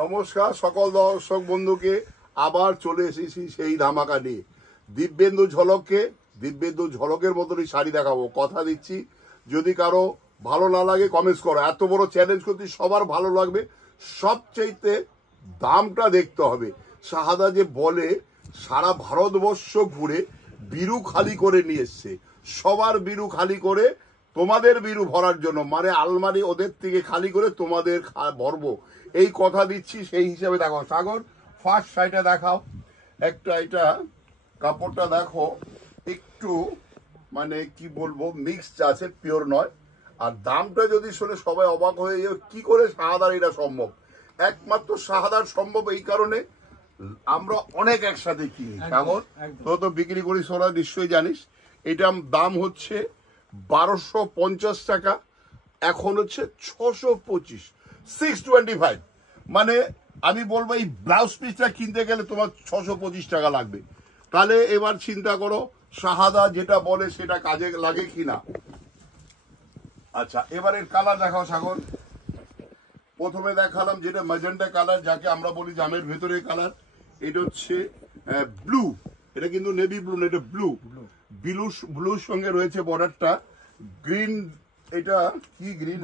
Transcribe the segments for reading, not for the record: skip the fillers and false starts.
নমস্কার সকল দর্শক বন্ধুকে, আবার চলে এসেছি সেই ধামাকা নিয়ে। দিব্যেন্দু ঝলকের মতনই শাড়ি দেখাবো, কথা দিচ্ছি। যদি কারো ভালো না লাগে কমেন্টস করো। এত বড় চ্যালেঞ্জ করতে সবার ভালো লাগবে, সবচেয়ে দামটা দেখতে হবে। শাহাদা যে বলে সারা ভারতবর্ষ ঘুরে বিরু খালি করে নিয়ে এসছে, সবার বিরু খালি করে তোমাদের বিরু ভরার জন্য, মানে আলমারি ওদের থেকে খালি করে তোমাদের ভরবো, এই কথা দিচ্ছি। সেই হিসাবে দেখো সাগর, ফার্স্ট শাড়িটা দেখাও একটা। এটা কাপড়টা দেখো, একটু মানে কি বলবো, মিক্সড আছে, পিওর নয়। আর দামটা যদি শুনে সবাই অবাক হয়ে যাবে, কি করে শাহাদার এটা সম্ভব। একমাত্র শাহাদার সম্ভব এই কারণে আমরা অনেক একসাথে কিনি। সাগর তো বিক্রি করি, সোনা নিশ্চয়ই জানিস। এটার দাম হচ্ছে 1250 টাকা, এখন হচ্ছে 625, 625। মানে আমি বলবো এই ব্লাউজ পিসটা কিনতে গেলে তোমার 625 টাকা লাগবে। তাহলে এবার চিন্তা করো শাহাদা যেটা বলে সেটা কাজে লাগে কিনা। আচ্ছা, এবারের কালার দেখাও সাগর। প্রথমে দেখালাম যেটা ম্যাজেন্টা কালার, যাকে আমরা বলি জামের ভেতরের কালার। এটা হচ্ছে ব্লু, এটা কিন্তু নেভি ব্লু না, এটা ব্লু। ব্লুর সঙ্গে রয়েছে বর্ডারটা গ্রিন। এটা কি গ্রিন?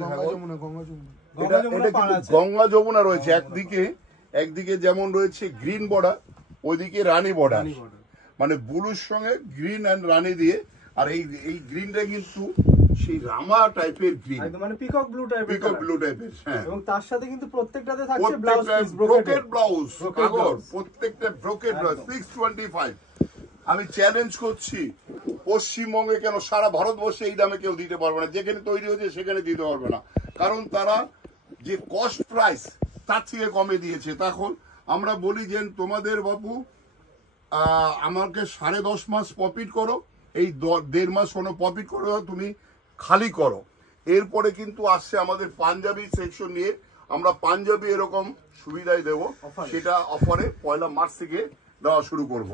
গঙ্গা যমুনা রয়েছে একদিকে যেমন রয়েছে গ্রিন বর্ডার, ওইদিকে রানী বর্ডার, মানে ব্লুর সঙ্গে গ্রিন এন্ড রানী দিয়ে। আর এই গ্রিনটা কিন্তু সেই রামা টাইপের গ্রিন, মানে পিকক ব্লু টাইপের, হ্যাঁ। এবং তার সাথে কিন্তু প্রত্যেকটাতে থাকছে ব্লাউজ পিস, ব্রোকেড ব্লাউজ, প্রত্যেকটা ব্রোকেড ব্লাউজ। 625। আমি চ্যালেঞ্জ করছি, পশ্চিমবঙ্গে কেন সারা ভারতবর্ষে এই দামে কেউ দিতে পারবে না। যেখানে তৈরি হয়েছে সেখানে দিতে পারবে না, কারণ তারা যে কস্ট প্রাইস তার থেকে কমে দিয়েছে। তখন আমরা বলি যে তোমাদের বাবু আমাকে 10.5 মাস প্রফিট করো, এই 1.5 মাস কোনো প্রফিট করো, তুমি খালি করো। এরপরে কিন্তু আসছে আমাদের পাঞ্জাবি সেকশন নিয়ে, আমরা পাঞ্জাবি এরকম সুবিধাই দেব, সেটা অফারে 1 মার্চ থেকে দেওয়া শুরু করব।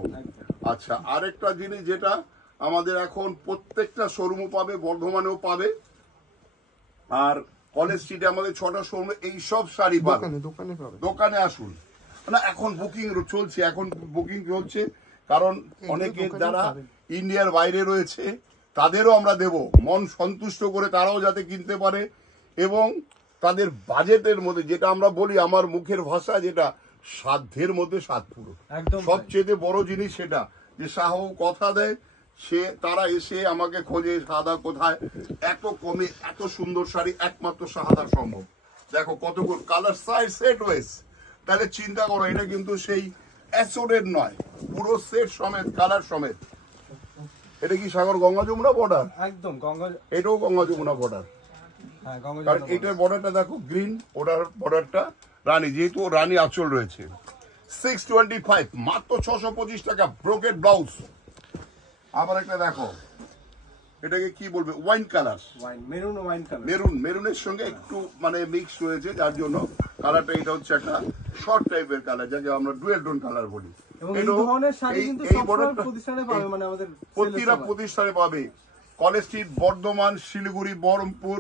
আচ্ছা, আরেকটা জিনিস যেটা আমাদের এখন প্রত্যেকটা শোরুমও পাবে, বর্ধমানেও পাবে, আর কলেজ স্ট্রিটে আমাদের 6টা শোরুমে এই সব শাড়ি পাবে। দোকানে আসুন না, এখন বুকিং চলছে, কারণ অনেকে যারা ইন্ডিয়ার বাইরে রয়েছে তাদেরও আমরা দেব, মন সন্তুষ্ট করে তারাও যাতে কিনতে পারে, এবং তাদের বাজেটের মধ্যে, যেটা আমরা বলি আমার মুখের ভাষা, যেটা সাধ্যের মধ্যে সাত পুরো। সবচেয়ে বড় জিনিস সেটা, যে শাহ কথা দেয়, তারা এসে আমাকে খোঁজে শাহাদা কোথায়, এত কমে এত সুন্দর শাড়ি একমাত্র শাহাদার সম্ভব। দেখো কতগুলো কালার, সাইড সেট ওয়েস, তাহলে চিন্তা করো, এটা কিন্তু সেই অ্যাসোডের নয়, পুরো সেট সমেত, কালার সমেত। এটা কি সাগর গঙ্গা যমুনা বর্ডার? একদম গঙ্গা, এটাও গঙ্গা যমুনা বর্ডার। হ্যাঁ, গঙ্গা কারণ এটার বর্ডারটা দেখো গ্রিন, ওটার বর্ডারটা রানী, যেহেতু রানী আঁচল রয়েছে। 625, মাত্র 625 টাকা, ব্রোকেড ব্লাউজ। আবার একটা দেখো, এটাকে কি বলবে, ওয়াইন কালার, মেরুনের সঙ্গে একটু মানে মিক্স হয়েছে, যার জন্য কালারটা এটা হচ্ছে একটা শর্ট টাইপের কালার, যাকে আমরা ডুয়েল টোন কালার বলি। প্রতিটা প্রতিষ্ঠানে পাবে, কলেজ স্ট্রিট, বর্ধমান, শিলিগুড়ি, বহরমপুর,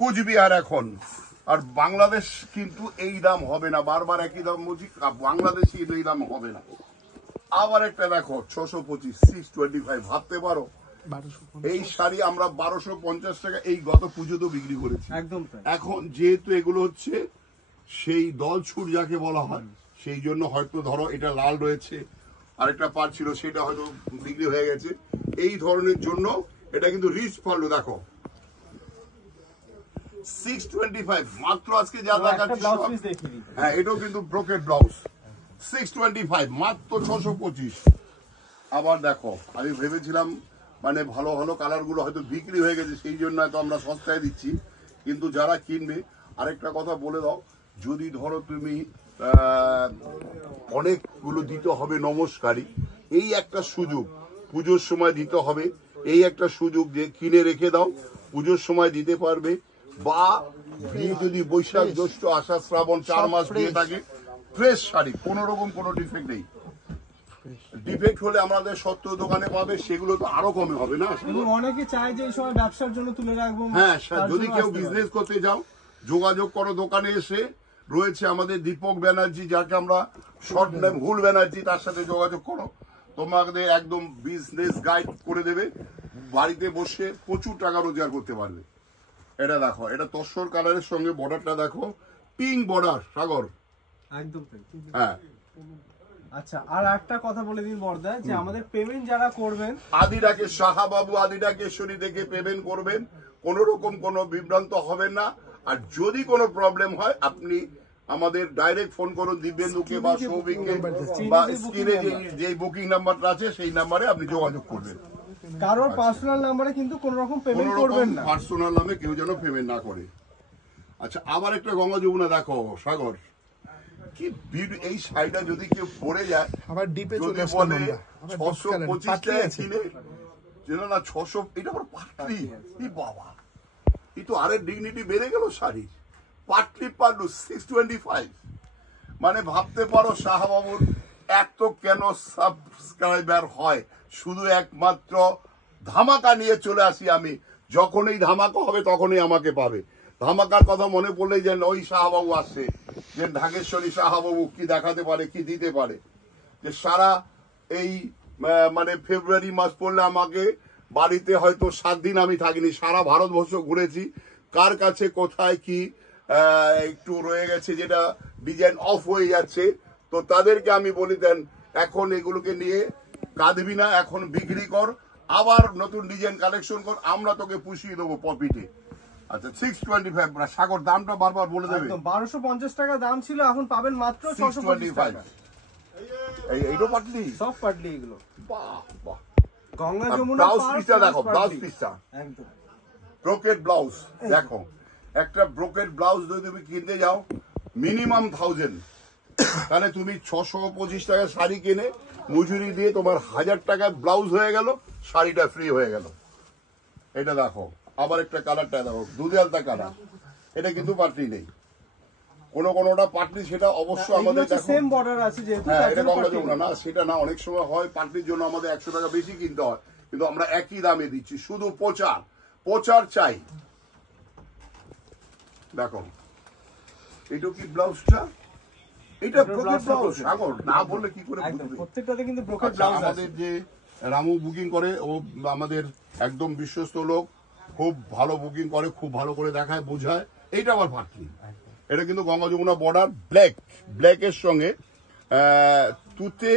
কুচবিহার এখন। আর বাংলাদেশ কিন্তু এই দাম হবে না, বারবার একই দাম বলছি, বাংলাদেশে এই দাম হবে না। আবার একটা দেখো 625, 625, ভাবতে পারো এই শাড়ি আমরা 1250 টাকা এই গত পুজোতেও বিক্রি করেছি। এখন যেহেতু এগুলো হচ্ছে সেই দলছুট যাকে বলা হয়, সেই জন্য হয়তো ধরো এটা লাল রয়েছে, আরেকটা পার ছিল সেটা হয়তো বিক্রি হয়ে গেছে, এই ধরনের জন্য এটা কিন্তু রিচ ফলো। দেখো 625, মাত্র আজকে যা দেখাচ্ছি, হ্যাঁ এটাও কিন্তু ব্রোকেড ব্লাউজ। 625, মাত্র 625। আবার দেখো, আমি ভেবেছিলাম মানে ভালো ভালো কালারগুলো হয়তো বিক্রি হয়ে গেছে, সেই জন্য হয়তো আমরা সস্তায় দিচ্ছি, কিন্তু যারা কিনবে, আরেকটা কথা বলে দাও, যদি ধরো তুমি অনেকগুলো দিতে হবে নমস্কারী, এই একটা সুযোগ পুজোর সময় দিতে হবে, এই একটা সুযোগ যে কিনে রেখে দাও, পুজোর সময় দিতে পারবে। বা বিয়ে যদি বৈশাখ জ্যৈষ্ঠ আষাঢ় শ্রাবণ 4 মাস দিয়ে থাকে, ফ্রেশ শাড়ি, কোন রকম কোনো ডিফেক্ট নেই। ডিফেক্ট হলে আমাদের সত্য দোকানে পাবে, সেগুলো তো আরো কমে হবে না। অনেকে চায় যে এই সময় ব্যবসার জন্য তুলে রাখবো। হ্যাঁ, যদি কেউ বিজনেস করতে যাও যোগাযোগ করো দোকানে এসে, রয়েছে আমাদের দীপক ব্যানার্জি, যাকে আমরা শর্ট নেম হুল ব্যানার্জি, তার সাথে যোগাযোগ করো, তোমাদের একদম বিজনেস গাইড করে দেবে, বাড়িতে বসে প্রচুর টাকা রোজগার করতে পারবে। এটা দেখো, এটা তসর কালারের সঙ্গে বর্ডারটা দেখো, পিঙ্ক বর্ডার সাগর, একদম। হ্যাঁ। আচ্ছা, আর একটা কথা বলে দিন বর্দা, যে আমাদের পেমেন্ট যারা করবেন আদিরাকে সাহাবাবু আদিরাকেশ্বরী দেখে পেমেন্ট করবেন, কোন রকম কোনো বিভ্রান্ত হবেন না। আর যদি কোনো প্রবলেম হয় আপনি আমাদের ডাইরেক্ট ফোন করুন, দিব্যেন্দুকে বা সৌভিককে, বা স্ক্রিনে যে বুকিং নাম্বারটা আছে সেই নাম্বারে আপনি যোগাযোগ করবেন। কারোর পার্সোনাল নাম্বারে কিন্তু কোন রকম পেমেন্ট করবেন না, পার্সোনাল নামে কেউ যেন পেমেন্ট না করে। আচ্ছা, আবার একটা গঙ্গা যমুনা দেখো সাগর, কি এই শাড়িটা যদি কেউ পরে যায়, আবার ডিপে যদি বলে 625 টাকা কিনে, না 600, এটা আবার পাটলি, ই বাবা, এই তো আরে ডিগনিটি বেড়ে গেল শাড়ি। পাটলি পাল্লু 625, মানে ভাবতে পারো শাহবাবুর এত কেন সাবস্ক্রাইবার হয়, শুধু একমাত্র ধামাকা নিয়ে চলে আসি আমি, যখনই ধামাকা হবে তখনই আমাকে পাবে। ধামাকার কথা মনে পড়লেই যেন ওই শাহবাবু আসছে, যে ঢাকেশ্বরী শাহবাবু কি দেখাতে পারে, কি দিতে পারে। যে সারা এই মানে ফেব্রুয়ারি মাস পড়লে আমাকে বাড়িতে হয়তো 7 দিন আমি থাকিনি, সারা ভারতবর্ষ ঘুরেছি, কার কাছে কোথায় কি একটু রয়ে গেছে যেটা ডিজাইন অফ হয়ে যাচ্ছে, তো তাদেরকে আমি বলি দেন এখন এগুলোকে নিয়ে কাঁদবি না, এখন বিক্রি কর, আবার নতুন ডিজাইন কালেকশন কর, আমরা তোকে পুষিয়ে দেবো প্রফিটে। আচ্ছা, 625 সাগর, দামটা বারবার বলে দেবে। 1250 টাকা দাম ছিল, এখন পাবেন মাত্র 625 টাকা। এইটা পাটলি, সব পাটলি এগুলো, বাহ বাহ। গঙ্গা যমুনা। ব্লাউজ পিসটা দেখো, ব্লাউজ পিসটা একদম ব্রোকেট ব্লাউজ দেখো, একটা ব্রোকেট ব্লাউজ যদি তুমি কিনতে যাও মিনিমাম 1000, তাহলে তুমি 625 টাকা শাড়ি কিনে মজুরি দিয়ে তোমার 1000 টাকায় ব্লাউজ হয়ে গেল, শাড়িটা ফ্রি হয়ে গেল। এটা দেখো, আবার একটা কালারটা দেখো, দুধে আলতা কালার, এটা কিন্তু পাটলি নেই, কোনটা পাটলি, সেটা অবশ্য আমাদের দেখো সেম বর্ডার আছে যেহেতু, হ্যাঁ, এটা গঙ্গা যমুনা না, সেটা না, অনেক সময় হয় পাটলির জন্য আমাদের 100 টাকা বেশি কিনতে হয়, কিন্তু আমরা একই দামে দিচ্ছি, শুধু প্রচার চাই। দেখো, এটা কি ব্লাউজটা, এটা ব্রোকেট ব্লাউজ সাগর, না বললে কি করে বুঝবে? প্রত্যেকটাতে কিন্তু ব্রোকেট ব্লাউজ আছে। আমাদের যে রামু বুকিং করে, ও আমাদের একদম বিশ্বস্ত লোক, খুব ভালো বুকিং করে, খুব ভালো করে দেখায়, বোঝায়, এইটা আবার পাটলি। এটা কিন্তু গঙ্গা যমুনা বর্ডার, ব্ল্যাকের সঙ্গে তুতে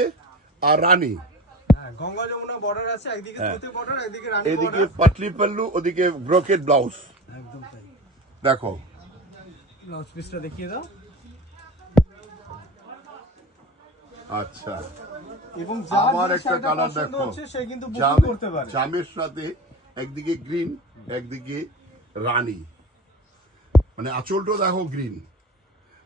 আর রানী, গঙ্গা যমুনা বর্ডার আছে, একদিকে তুতে বর্ডার, একদিকে রানী এদিকে বর্ডার, পাটলি পাল্লু, ওদিকে ব্রোকেট ব্লাউজ। একদম তাই। দেখো ব্লাউজ পিসটা দেখিয়ে দাও। আচ্ছা, এবং আবার একটা কালার দেখো, সে কিন্তু বুকিং করতে পারে। জামের সাথে একদিকে গ্রিন, একদিকে রানী, মানে আঁচলটাও দেখো গ্রিন।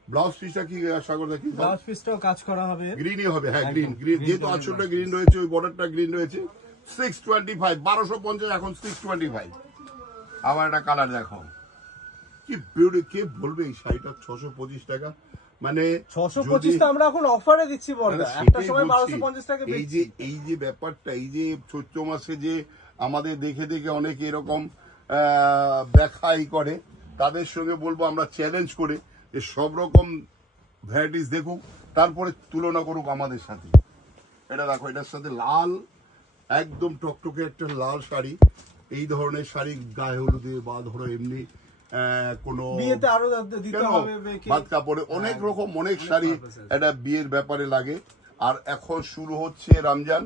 ব্লাউজ পিসটা কি সাগর দেখি, ব্লাউজ পিসটাও কাজ করা হবে, গ্রিনই হবে, হ্যাঁ গ্রিন, যেহেতু আঁচলটা গ্রিন রয়েছে, ওই বর্ডারটা গ্রিন রয়েছে। 625, 1250, এখন 625। আবার একটা কালার দেখো, কি বিউটি, কে বলবে এই শাড়িটা 625 টাকা, মানে 625 টা আমরা এখন অফারে দিচ্ছি বর্দা, একটা সময় 1250 টাকা বেচছি। এই যে ব্যাপারটা, এই যে চৈত্র মাসে যে আমাদের দেখে দেখে অনেকে এরকম দেখাই করে, তাদের সঙ্গে বলবো আমরা চ্যালেঞ্জ করে যে সব রকম ভ্যারাইটিস দেখুক, তারপরে তুলনা করুক আমাদের সাথে। এটা দেখো, এটার সাথে লাল, একদম টকটকে একটা লাল শাড়ি, এই ধরনের শাড়ি গায়ে হলুদে বা ধরো এমনি কোনো বিয়েতে আরো দিতে হবে, ভাত কাপড়ে অনেক রকম অনেক শাড়ি এটা বিয়ের ব্যাপারে লাগে। আর এখন শুরু হচ্ছে রমজান,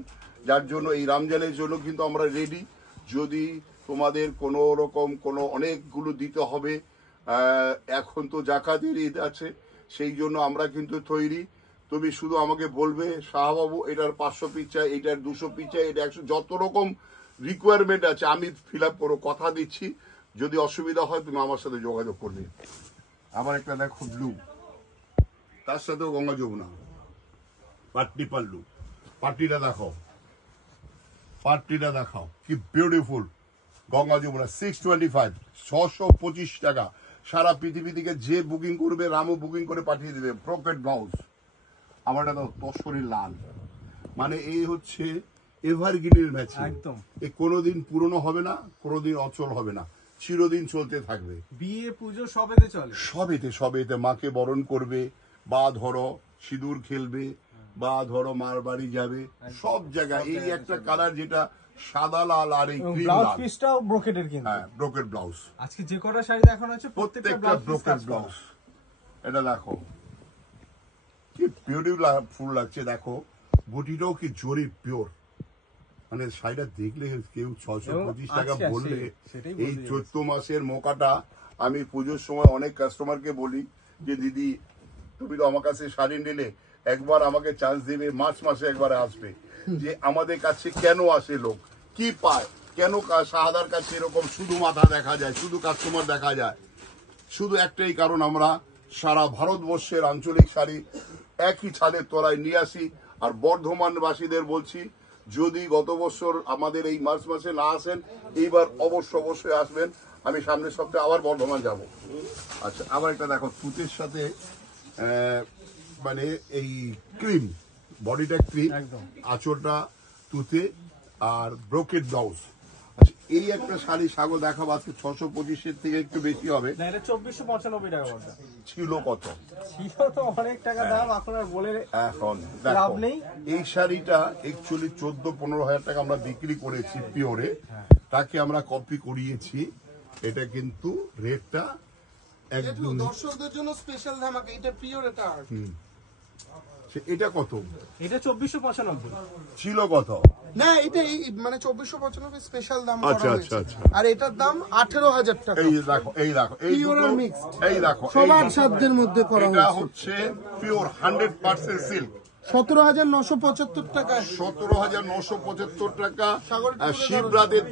যার জন্য এই রমজানের জন্য কিন্তু আমরা রেডি। যদি তোমাদের কোনো রকম কোনো অনেকগুলো দিতে হবে, এখন তো জাকাতের ঈদ আছে, সেই জন্য আমরা কিন্তু তৈরি। তুমি শুধু আমাকে বলবে শাহবাবু এটার 500 পিস চাই, এটার 200 পিস চাই, এটা 100, যত রকম রিকোয়ারমেন্ট আছে আমি ফিল আপ করো, কথা দিচ্ছি। যদি অসুবিধা হয় তুমি আমার সাথে যোগাযোগ করবে। আবার একটা দেখো ব্লু, তার সাথেও গঙ্গা যমুনা, পাটলি পাল্লু, পাটলিটা দেখো, পাটলিটা দেখাও, কি বিউটিফুল। গঙ্গা যমুনা 625, 625 টাকা। সারা পৃথিবী থেকে যে বুকিং করবে, রামু বুকিং করে পাঠিয়ে দেবে। ব্রোকেট ব্লাউজ, আমার এটা তসরি লাল, মানে এই হচ্ছে এভারগ্রিনের ম্যাচিং, একদম। এ কোনোদিন পুরনো হবে না, কোনোদিন অচল হবে না। চিরদিন চলতে থাকবে। বিয়ে পুজো সবেতে চলে, সবেতে মাকে বরণ করবে, বা ধরো সিঁদুর খেলবে, বা ধরো মার বাড়ি যাবে, সব জায়গায় এই একটা কালার যেটা সাদা লাল আর এই ক্রিম ব্লাউজ লাল। পিসটাও ব্রোকেডের কিন্তু। হ্যাঁ, ব্রোকেড ব্লাউজ। আজকে যে কটা শাড়ি দেখানো হচ্ছে প্রত্যেকটা ব্রোকেড ব্লাউজ। এটা দেখো কি বিউটিফুল লাগছে, দেখো বুটিটাও কি জরি পিওর, মানে শাড়িটা দেখলে কেউ 625 টাকা বললে। এই চৈত্র মাসের মোকাটা আমি পুজোর সময় অনেক কাস্টমারকে বলি যে দিদি তুমি তো আমার কাছে শাড়ি নিলে একবার আমাকে চান্স দেবে, মার্চ মাসে একবার আসবে, যে আমাদের কাছে কেন আসে লোক, কি পায়, কেন শাহাদার কাছে এরকম শুধু মাথা দেখা যায়, শুধু কাস্টমার দেখা যায়। শুধু একটাই কারণ, আমরা সারা ভারতবর্ষের আঞ্চলিক শাড়ি একই ছাদের তলায় নিয়ে আসি। আর বর্ধমানবাসীদের বলছি, যদি গত বছর আমাদের এই মার্চ মাসে না আসেন, এইবার অবশ্যই আসবেন। আমি সামনের সপ্তাহে আবার বর্ধমান যাব। আচ্ছা, আবার একটা দেখো তুতের সাথে মানে এই ক্রিম, বডিটা ক্রিম, আঁচলটা তুতে আর ব্রোকেড ব্লাউজ। আচ্ছা, এই একটা শাড়ি সাগর দেখাবো আজকে 625-এর থেকে একটু বেশি হবে। 2495 টাকা ছিল কত? ছিল তো অনেক টাকা দাম, এখন আর বলে এখন লাভ নেই। এই শাড়িটা অ্যাকচুয়ালি 14-15 হাজার টাকা আমরা বিক্রি করেছি পিওরে, তাকে আমরা কপি করিয়েছি। এটা কিন্তু রেটটা একদম দর্শকদের জন্য স্পেশাল ধামাকা, এটা পিওর, এটা এটা কত? এটা 2495 ছিল কত? না, এটা মানে 2495 স্পেশাল দাম করা আচ্ছা হয়েছে। আচ্ছা আচ্ছা, আর এটার দাম 18,000 টাকা। এই দেখো এই দেখো এই পিওর দুটো, আর মিক্সড, এই দেখো সবার সাধ্যের মধ্যে করা এটা হয়েছে। হচ্ছে পিওর 100% সিল্ক, 17,975 টাকা। 17,975 টাকা। শিবরাতের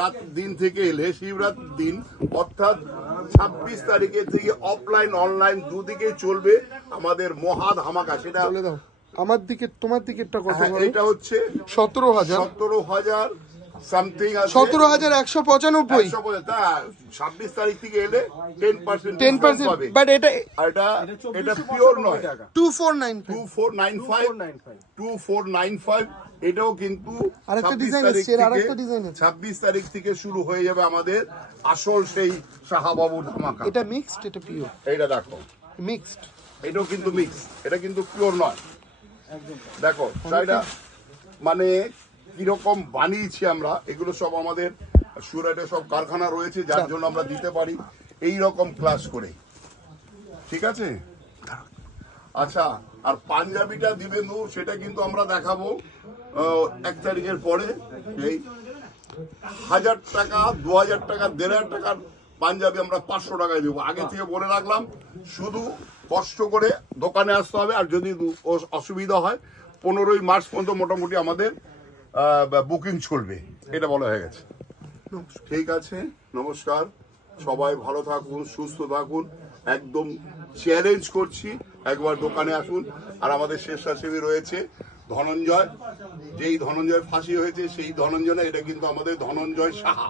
রাত দিন থেকে এলে, শিবরাত দিন অর্থাৎ 26 তারিখের থেকে অফলাইন অনলাইন দুদিকেই চলবে আমাদের মহা ধামাকা। সেটা বলে দাও আমার দিকে, তোমার দিকেরটা কত? এটা হচ্ছে 17,000 সামথিং, 17,195। 26 তারিখ থেকে এলে 10% 10%, বাট এটা এটা পিওর নয়। 2495। এটাও কিন্তু আরেকটা ডিজাইন আছে, আরেকটা ডিজাইন আছে। 26 তারিখ থেকে শুরু হয়ে যাবে আমাদের আসল সেই শাহাবাবুর ধামাকা। এটা মিক্সড, এটা পিওর। এইটা দেখো মিক্সড, এটাও কিন্তু মিক্স, এটা কিন্তু পিওর নয়। দেখো শাড়িটা মানে কিরকম বানিয়েছি আমরা, এগুলো সব আমাদের সুরাটে সব কারখানা রয়েছে, যার জন্য আমরা দিতে পারি এই রকম ক্লাস করে। ঠিক আছে? আচ্ছা, আর পাঞ্জাবিটা দিবেন সেটা কিন্তু আমরা দেখাবো 1 তারিখের পরে। এই 1000 টাকা, 2000 টাকা, 1500 টাকার পাঞ্জাবি আমরা 500 টাকায় দেবো। আগে থেকে বলে রাখলাম, শুধু কষ্ট করে দোকানে আসতে হবে। আর যদি অসুবিধা হয় 15ই মার্চ পর্যন্ত মোটামুটি আমাদের বুকিং চলবে, এটা বলা হয়ে গেছে। ঠিক আছে, নমস্কার, সবাই ভালো থাকুন, সুস্থ থাকুন। একদম চ্যালেঞ্জ করছি, একবার দোকানে আসুন। আর আমাদের স্বেচ্ছাসেবী রয়েছে ধনঞ্জয়, যেই ধনঞ্জয় ফাঁসি হয়েছে সেই ধনঞ্জয় না, এটা কিন্তু আমাদের ধনঞ্জয় সাহা।